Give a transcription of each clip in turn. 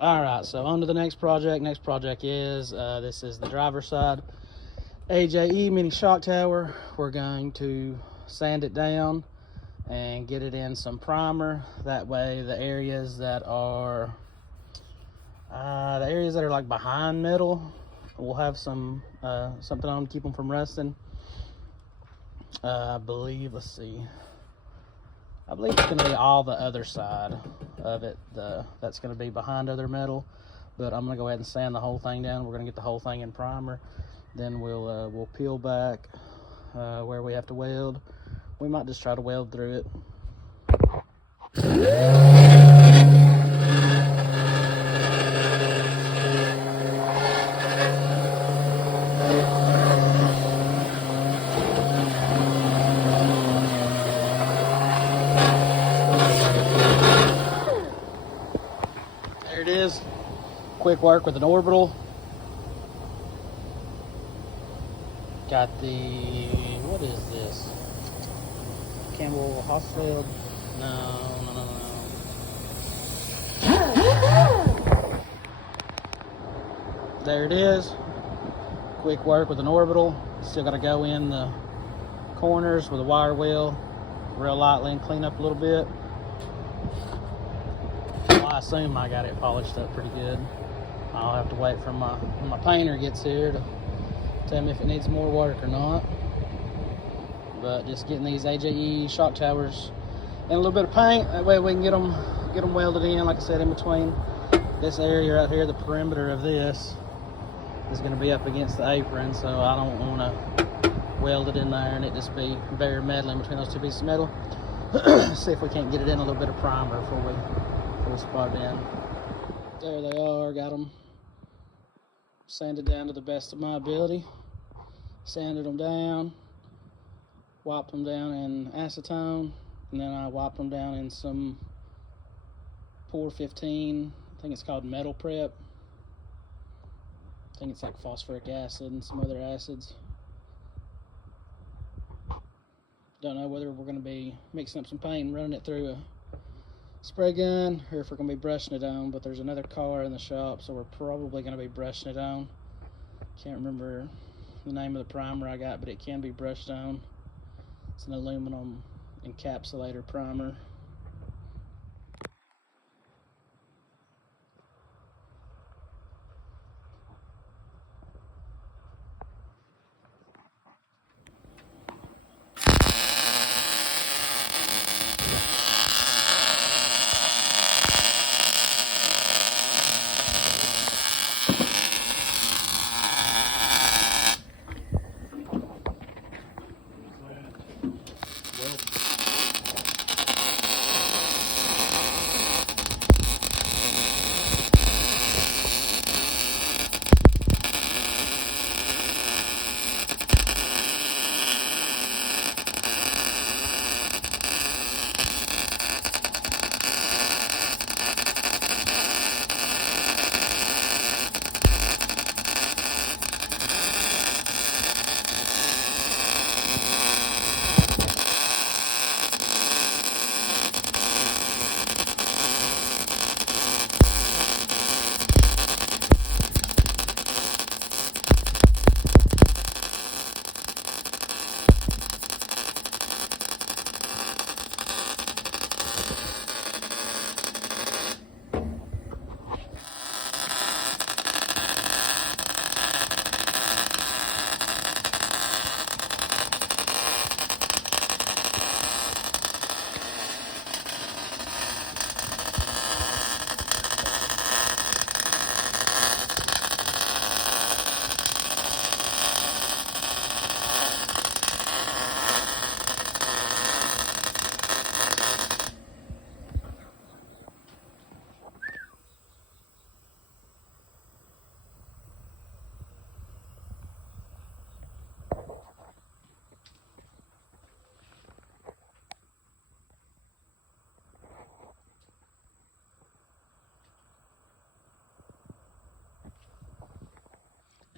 All right, so on to the next project. Next project is, this is the driver's side AJE mini shock tower. We're going to sand it down and get it in some primer. That way the areas that are like behind metal will have some something on to keep them from rusting. I believe it's going to be all the other side of it that's going to be behind other metal, but I'm going to go ahead and sand the whole thing down. We're going to get the whole thing in primer, then we'll peel back where we have to weld. We might just try to weld through it. There it is. Quick work with an orbital. Got the, what is this? Campbell Hosfeld? No. There it is. Quick work with an orbital. Still got to go in the corners with a wire wheel real lightly and clean up a little bit. Well, I assume I got it polished up pretty good. I'll have to wait for when my painter gets here to tell me if it needs more work or not. But just getting these AJE shock towers in a little bit of paint, that way we can get them welded in, like I said, in between this area right here. The perimeter of this is going to be up against the apron, so I don't want to weld it in there and it just be very metal in between those two pieces of metal. See if we can't get it in a little bit of primer before we spot it in. There they are. Got them sanded down to the best of my ability. Sanded them down, wiped them down in acetone, and then I wiped them down in some Pour 15. I think it's called Metal Prep. I think it's like phosphoric acid and some other acids. Don't know whether we're going to be mixing up some paint and running it through a spray gun or if we're going to be brushing it on, but there's another car in the shop, so we're probably going to be brushing it on. Can't remember the name of the primer I got, but it can be brushed on. It's an aluminum encapsulator primer.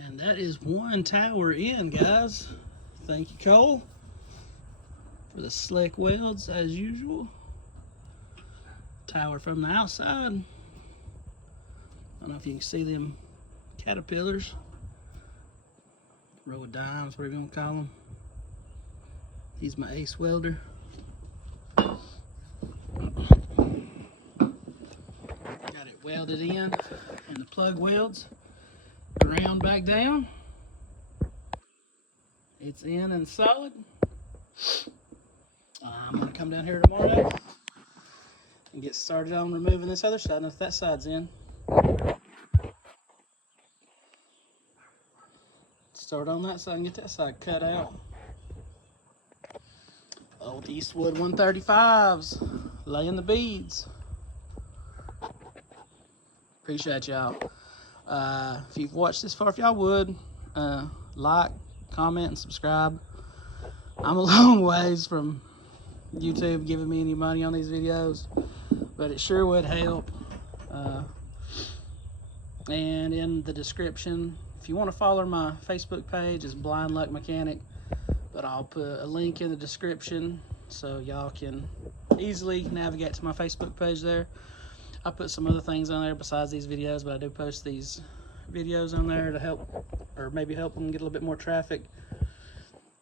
And that is one tower in, guys. Thank you, Cole, for the slick welds as usual. Tower from the outside. don't know if you can see them caterpillars, row of dimes, whatever you want to call them. He's my ace welder. Got it welded in, and the plug welds ground back down. It's in and solid. I'm gonna come down here tomorrow and get started on removing this other side. Now if that side's in, start on that side and get that side cut out. Old Eastwood 135s, laying the beads. Appreciate y'all. If you've watched this far, if y'all would, like, comment, and subscribe. I'm a long ways from YouTube giving me any money on these videos, but it sure would help. And in the description, if you want to follow my Facebook page, it's Blind Luck Mechanic, but I'll put a link in the description so y'all can easily navigate to my Facebook page there. I put some other things on there besides these videos, but I do post these videos on there to help, or maybe help them get a little bit more traffic.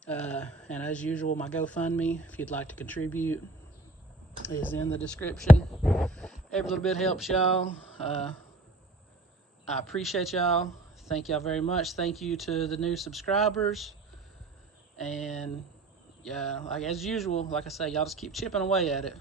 And as usual, my GoFundMe, if you'd like to contribute, is in the description. Every little bit helps y'all. I appreciate y'all. Thank y'all very much. Thank you to the new subscribers. And yeah, like as usual, like I say, y'all just keep chipping away at it.